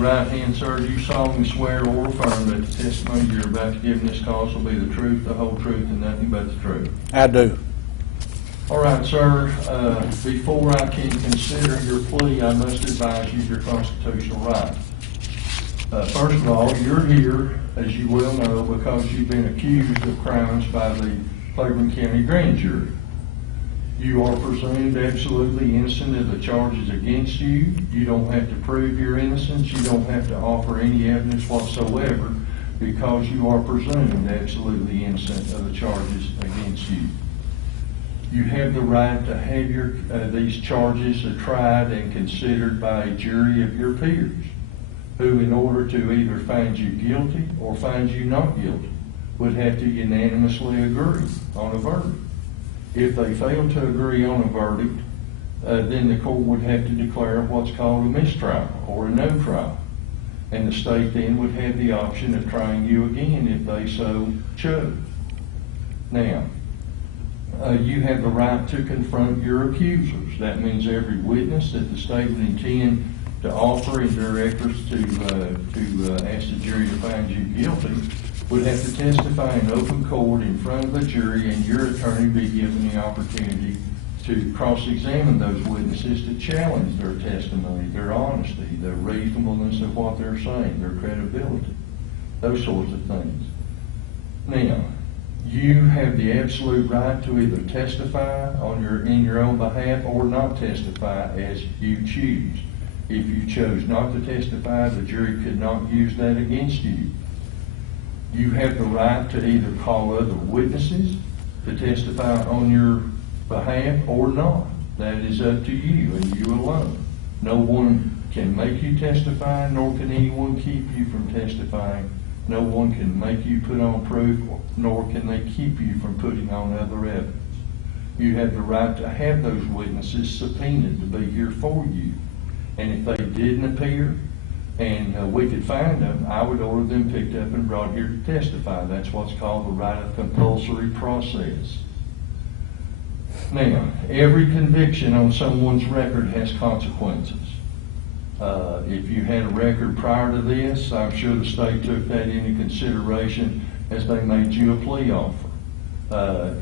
your right hand, sir. Do you solemnly swear or affirm that the testimony you're about to give in this cause will be the truth, the whole truth, and nothing but the truth? I do. All right, sir. Before I can consider your plea, I must advise you of your constitutional rights. First of all, you're here, as you well know, because you've been accused of crimes by the Claiborne County grand jury. You are presumed absolutely innocent of the charges against you. You don't have to prove your innocence. You don't have to offer any evidence whatsoever because you are presumed absolutely innocent of the charges against you. You have the right to have these charges tried and considered by a jury of your peers, who in order to either find you guilty or find you not guilty would have to unanimously agree on a verdict. If they fail to agree on a verdict, then the court would have to declare what's called a mistrial or a no trial. And the state then would have the option of trying you again if they so chose. Now, you have the right to confront your accusers. That means every witness that the state would intend to offer in their efforts to ask the jury to find you guilty would have to testify in open court in front of the jury, and your attorney be given the opportunity to cross-examine those witnesses to challenge their testimony, their honesty, their reasonableness of what they're saying, their credibility, those sorts of things. Now, you have the absolute right to either testify in your own behalf or not testify as you choose. If you chose not to testify, the jury could not use that against you. You have the right to either call other witnesses to testify on your behalf or not. That is up to you and you alone. No one can make you testify, nor can anyone keep you from testifying. No one can make you put on proof, nor can they keep you from putting on other evidence. You have the right to have those witnesses subpoenaed to be here for you. And if they didn't appear, and we could find them, I would order them picked up and brought here to testify. That's what's called the right of compulsory process. Now, every conviction on someone's record has consequences. If you had a record prior to this, I'm sure the state took that into consideration as they made you a plea offer.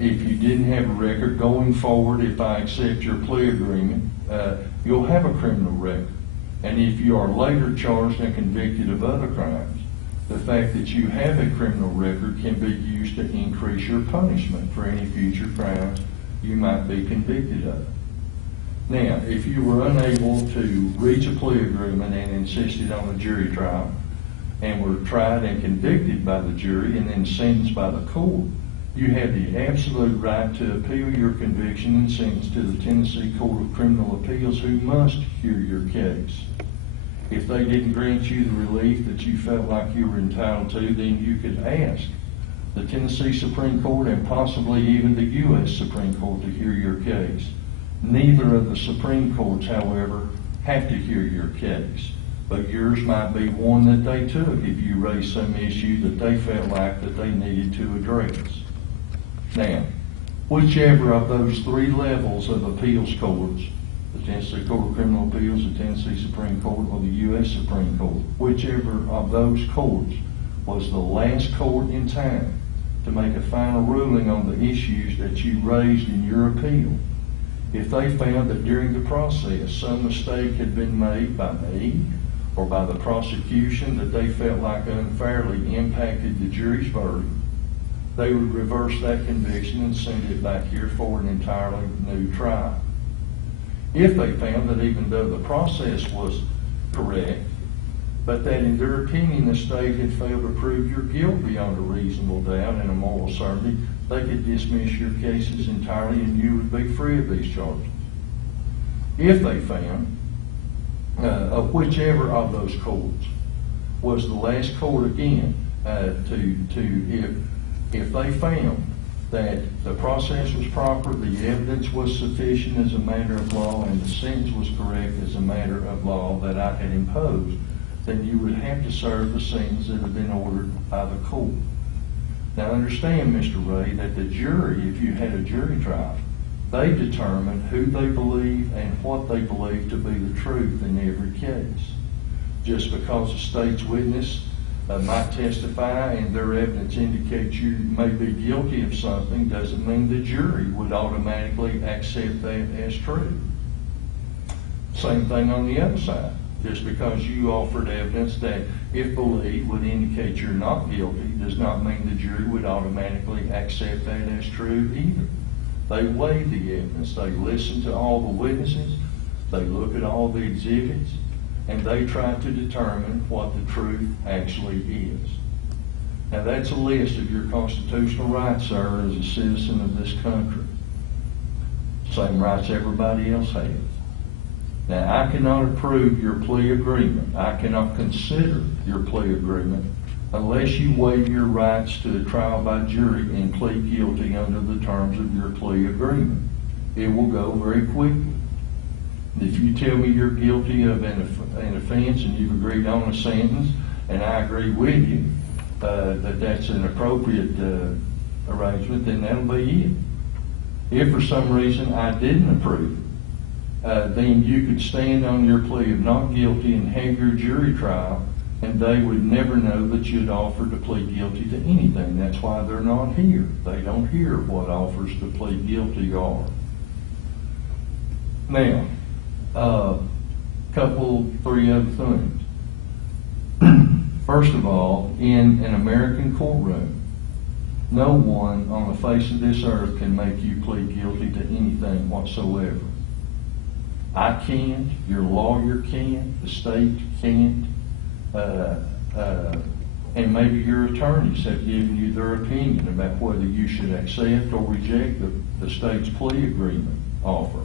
If you didn't have a record going forward, if I accept your plea agreement, you'll have a criminal record. And if you are later charged and convicted of other crimes, the fact that you have a criminal record can be used to increase your punishment for any future crimes you might be convicted of. Now, if you were unable to reach a plea agreement and insisted on a jury trial and were tried and convicted by the jury and then sentenced by the court, you have the absolute right to appeal your conviction and sentence to the Tennessee Court of Criminal Appeals, who must hear your case. If they didn't grant you the relief that you felt like you were entitled to, then you could ask the Tennessee Supreme Court and possibly even the U.S. Supreme Court to hear your case. Neither of the Supreme Courts, however, have to hear your case, but yours might be one that they took if you raised some issue that they felt like that they needed to address. Now, whichever of those three levels of appeals courts, the Tennessee Court of Criminal Appeals, the Tennessee Supreme Court, or the U.S. Supreme Court, whichever of those courts was the last court in time to make a final ruling on the issues that you raised in your appeal, if they found that during the process some mistake had been made by me or by the prosecution that they felt like unfairly impacted the jury's verdict, they would reverse that conviction and send it back here for an entirely new trial. If they found that even though the process was correct, but that in their opinion the state had failed to prove your guilt beyond a reasonable doubt and a moral certainty, they could dismiss your cases entirely and you would be free of these charges. If they found, whichever of those courts was the last court again, if they found that the process was proper, the evidence was sufficient as a matter of law, and the sentence was correct as a matter of law that I had imposed, then you would have to serve the sentence that had been ordered by the court. Now understand, Mr. Ray, that the jury, if you had a jury trial, they determine who they believe and what they believe to be the truth in every case. Just because a state's witness might testify and their evidence indicates you may be guilty of something doesn't mean the jury would automatically accept that as true. Same thing on the other side. Just because you offered evidence that, if believed, would indicate you're not guilty does not mean the jury would automatically accept that as true either. They weigh the evidence. They listen to all the witnesses. They look at all the exhibits, and they try to determine what the truth actually is. Now, that's a list of your constitutional rights, sir, as a citizen of this country. Same rights everybody else has. Now, I cannot approve your plea agreement. I cannot consider your plea agreement unless you waive your rights to the trial by jury and plead guilty under the terms of your plea agreement. It will go very quickly. If you tell me you're guilty of an offense and you've agreed on a sentence, and I agree with you that that's an appropriate arrangement, then that'll be it. If for some reason I didn't approve it, then you could stand on your plea of not guilty and have your jury trial, and they would never know that you'd offered to plead guilty to anything. That's why they're not here. They don't hear what offers to plead guilty are. Now, three other things. First of all, in an American courtroom, no one on the face of this earth can make you plead guilty to anything whatsoever. I can't, your lawyer can't, the state can't, and maybe your attorneys have given you their opinion about whether you should accept or reject the state's plea agreement offer.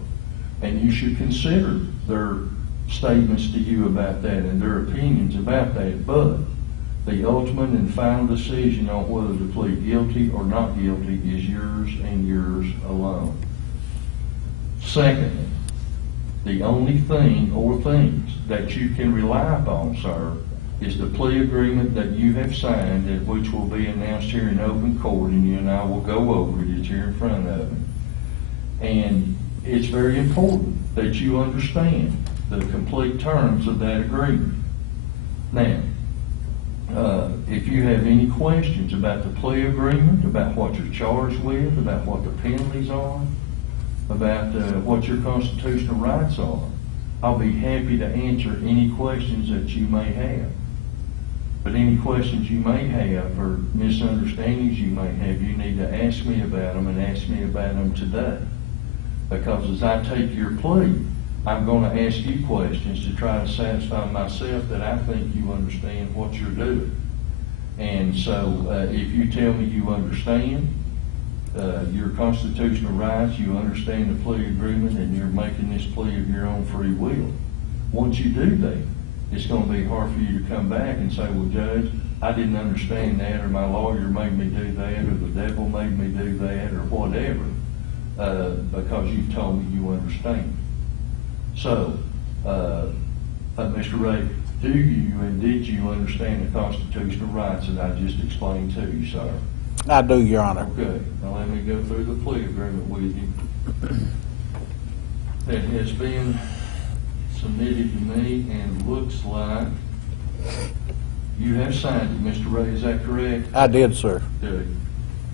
And you should consider their statements to you about that and their opinions about that. But the ultimate and final decision on whether to plead guilty or not guilty is yours and yours alone. Secondly, the only thing or things that you can rely upon, sir, is the plea agreement that you have signed, and which will be announced here in open court, and you and I will go over it. It's here in front of me. And it's very important that you understand the complete terms of that agreement. Now, if you have any questions about the plea agreement, about what you're charged with, about what the penalties are, about what your constitutional rights are, I'll be happy to answer any questions that you may have. But any questions you may have or misunderstandings you may have, you need to ask me about them, and ask me about them today. Because as I take your plea, I'm going to ask you questions to try to satisfy myself that I think you understand what you're doing. And so if you tell me you understand your constitutional rights, you understand the plea agreement, and you're making this plea of your own free will, once you do that, it's going to be hard for you to come back and say, well, Judge, I didn't understand that, or my lawyer made me do that, or the devil made me do that, or whatever, because you told me you understand. So, Mr. Ray, do you and did you understand the constitutional rights that I just explained to you, sir? I do, Your Honor. Okay, now let me go through the plea agreement with you. That has been submitted to me and looks like you have signed it, Mr. Ray, is that correct? I did, sir. Good.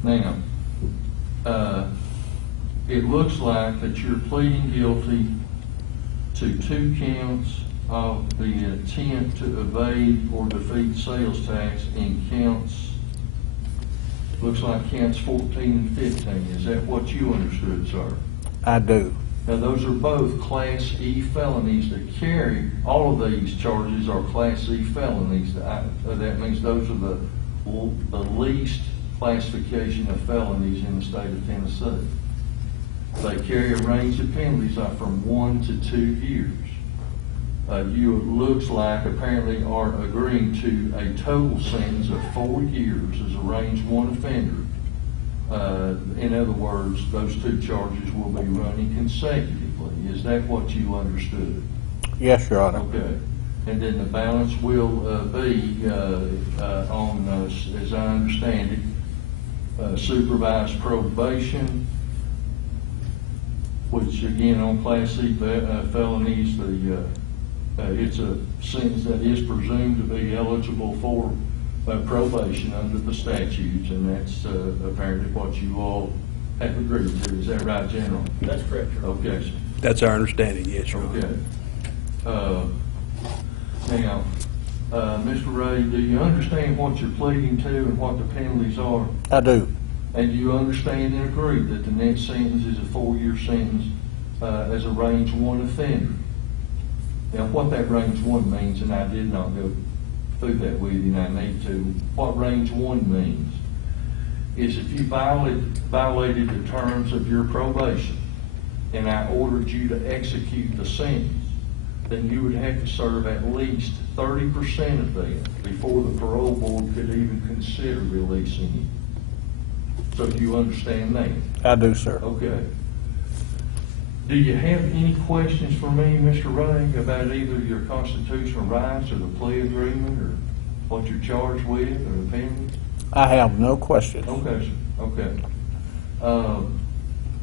Now, it looks like that you're pleading guilty to 2 counts of the attempt to evade or defeat sales tax in looks like counts 14 and 15. Is that what you understood, sir? I do. Now, those are both Class E felonies that carry. All of these charges are Class E felonies. That means those are the least classification of felonies in the state of Tennessee. They carry a range of penalties from 1 to 2 years. You, it looks like, apparently are agreeing to a total sentence of 4 years as a range 1 offender. In other words, those 2 charges will be running consecutively. Is that what you understood? Yes, Your Honor. Okay. And then the balance will be on, as I understand it, supervised probation, which again on Class C felonies, the It's a sentence that is presumed to be eligible for probation under the statutes, and that's apparently what you all have agreed to. Is that right, General? That's correct, Your Honor. Okay, sir. That's our understanding, yes, Your Honor. Okay. Now, Mr. Ray, do you understand what you're pleading to and what the penalties are? I do. And you understand and agree that the next sentence is a 4-year sentence as a range 1 offender? Now, what that range 1 means, and I did not go through that with you, and I need to, what range 1 means is if you violated the terms of your probation and I ordered you to execute the sentence, then you would have to serve at least 30% of that before the parole board could even consider releasing you. So do you understand that? I do, sir. Okay. Do you have any questions for me, Mr. Ray, about either your constitutional rights or the plea agreement or what you're charged with or the penalty? I have no questions. Okay, sir. Okay.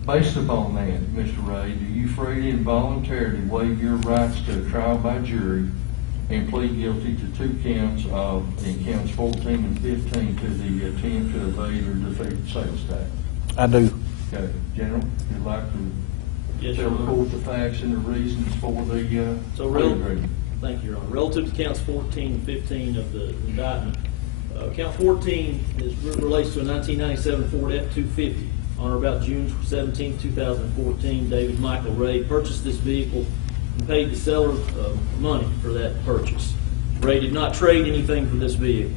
Based upon that, Mr. Ray, do you freely and voluntarily waive your rights to a trial by jury and plead guilty to 2 counts in counts 14 and 15 to the attempt to evade or defeat sales tax? I do. Okay, General, you'd like to Yes, tell Your the Honor. court the facts and the reasons for the So plea real, agreement? thank you, Your Honor. Relative to counts 14 and 15 of the indictment, count 14 relates to a 1997 Ford F-250. On or about June 17, 2014, David Michael Ray purchased this vehicle and paid the seller money for that purchase. Ray did not trade anything for this vehicle.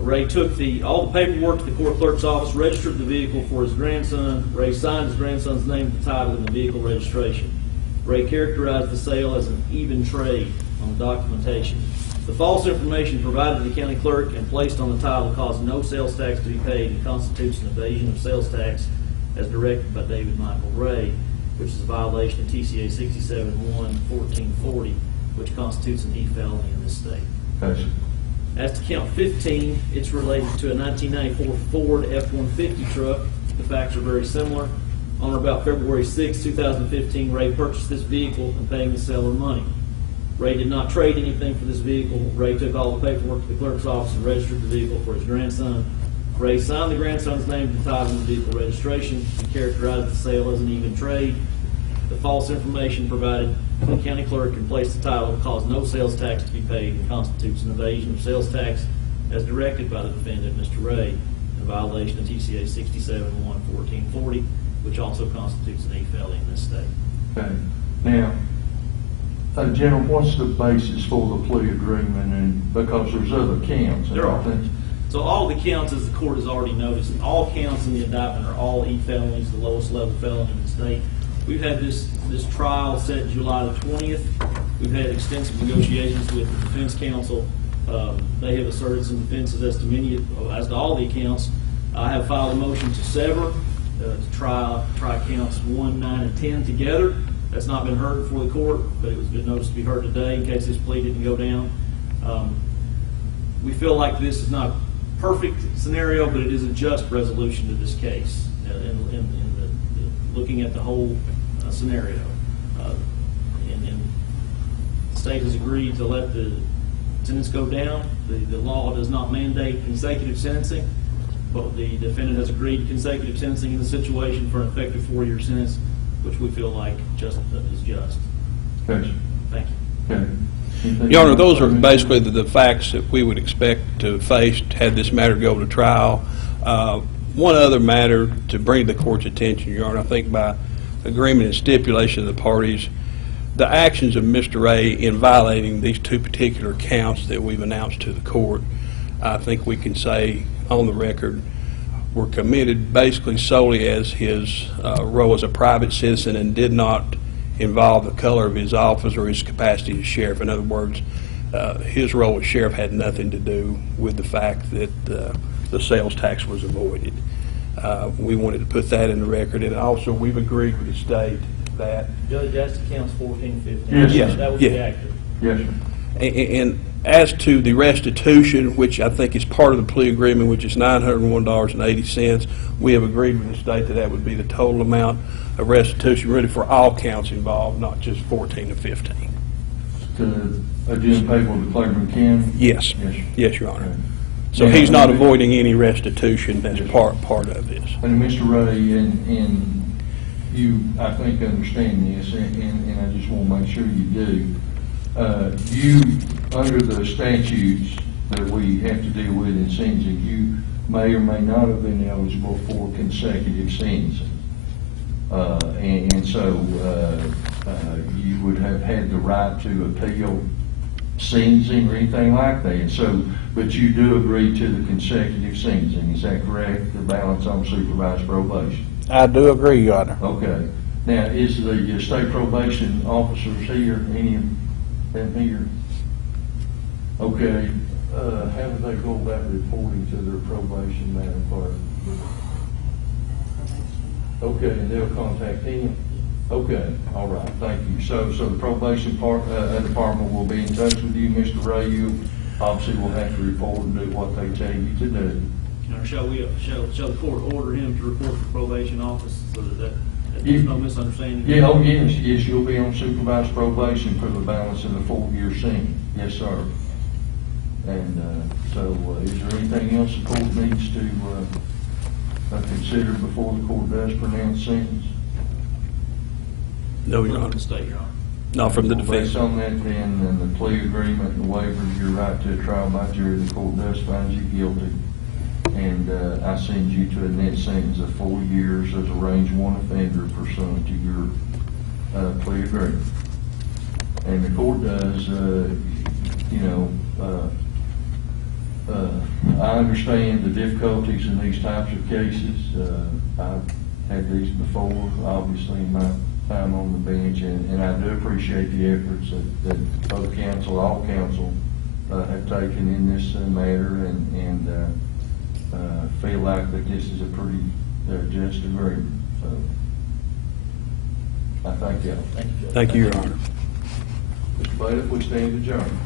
Ray took all the paperwork to the court clerk's office, registered the vehicle for his grandson. Ray signed his grandson's name, the title, and the vehicle registration. Ray characterized the sale as an even trade on the documentation. The false information provided to the county clerk and placed on the title caused no sales tax to be paid and constitutes an evasion of sales tax as directed by David Michael Ray, which is a violation of TCA 67-1-1440, which constitutes an e-felony in this state. Okay, sir. As to count 15, it's related to a 1994 Ford F-150 truck. The facts are very similar. On or about February 6, 2015, Ray purchased this vehicle and paying the seller money. Ray did not trade anything for this vehicle. Ray took all the paperwork to the clerk's office and registered the vehicle for his grandson. Ray signed the grandson's name, the title, and the vehicle registration. He characterized the sale as an even trade. The false information provided to the county clerk and placed the title caused no sales tax to be paid and constitutes an evasion of sales tax as directed by the defendant, Mr. Ray, in violation of TCA 67-1-1440, which also constitutes an e-felony in this state. Okay. Now, General, what's the basis for the plea agreement? And because there's other counts. There are. I think. So all the counts, as the court has already noticed, all counts in the indictment are all e-felonies, the lowest level felony in the state. We've had this trial set July the 20th. We've had extensive negotiations with the defense counsel. They have asserted some defenses as to all the accounts. I have filed a motion to sever, to try counts 1, 9, and 10 together. That's not been heard before the court, but it was good notice to be heard today in case this plea didn't go down. We feel like this is not a perfect scenario, but it is a just resolution to this case in looking at the whole scenario. And the state has agreed to let the sentence go down. The law does not mandate consecutive sentencing, but the defendant has agreed to consecutive sentencing in the situation for an effective 4-year sentence, which we feel like is just. Okay. Thank you. Okay. Anything Your Honor, else? those are basically the facts that we would expect to face had this matter go to trial. One other matter to bring to the court's attention, Your Honor, I think by agreement and stipulation of the parties, the actions of Mr. Ray in violating these 2 particular counts that we've announced to the court, I think we can say on the record, were committed basically solely as his role as a private citizen and did not involve the color of his office or his capacity as sheriff. In other words, his role as sheriff had nothing to do with the fact that the sales tax was avoided. We wanted to put that in the record, and also we've agreed with the state that. Judge, that's the counts 14, 15. Yes, Yes, That was yeah. the actor. Yes, sir. And as to the restitution, which I think is part of the plea agreement, which is $901.80, we have agreed with the state that that would be the total amount of restitution really for all counts involved, not just 14 and 15. to adjourn payable to Claiborne County? Yes. Yes. Yes, Your Honor. Okay. So Yeah, he's not and- avoiding any restitution as Yes. part of this. And Mr. Ray, and you, I think, understand this, and I just want to make sure you do. You, under the statutes that we have to deal with in sentencing, you may or may not have been eligible for consecutive sentencing. And so you would have had the right to appeal sentencing or anything like that. So, but you do agree to the consecutive sentencing, is that correct? The balance on supervised probation? I do agree, Your Honor. Okay. Now, is the state probation officers here, any of them here? Okay. How do they go about reporting to their probation, Madam Clerk? Okay, and they'll contact him? Okay, all right, thank you. So the probation department will be in touch with you, Mr. Ray. You obviously will have to report and do what they tell you to do. Or shall the court order him to report to the probation office so that there's no misunderstanding? Yeah, oh, yes, you'll be on supervised probation for the balance of the 4-year sentence. Yes, sir. And so is there anything else the court needs to consider before the court does pronounce sentence? No, Your From Honor. the state, Your Honor. Not from the Well, defense. based on that then, and the plea agreement and waivers, your right to a trial by jury, the court does find you guilty. And I send you to a net sentence of 4 years as a range 1 offender pursuant to your plea agreement. And the court does, I understand the difficulties in these types of cases. I've had these before, obviously, in my time on the bench, and I do appreciate the efforts that both counsel, all counsel, have taken in this matter, and feel like that this is a pretty just agreement. So I thank y'all. Thank you, Judge. Thank you, Your Honor. Mr. Bailiff, we stand adjourned.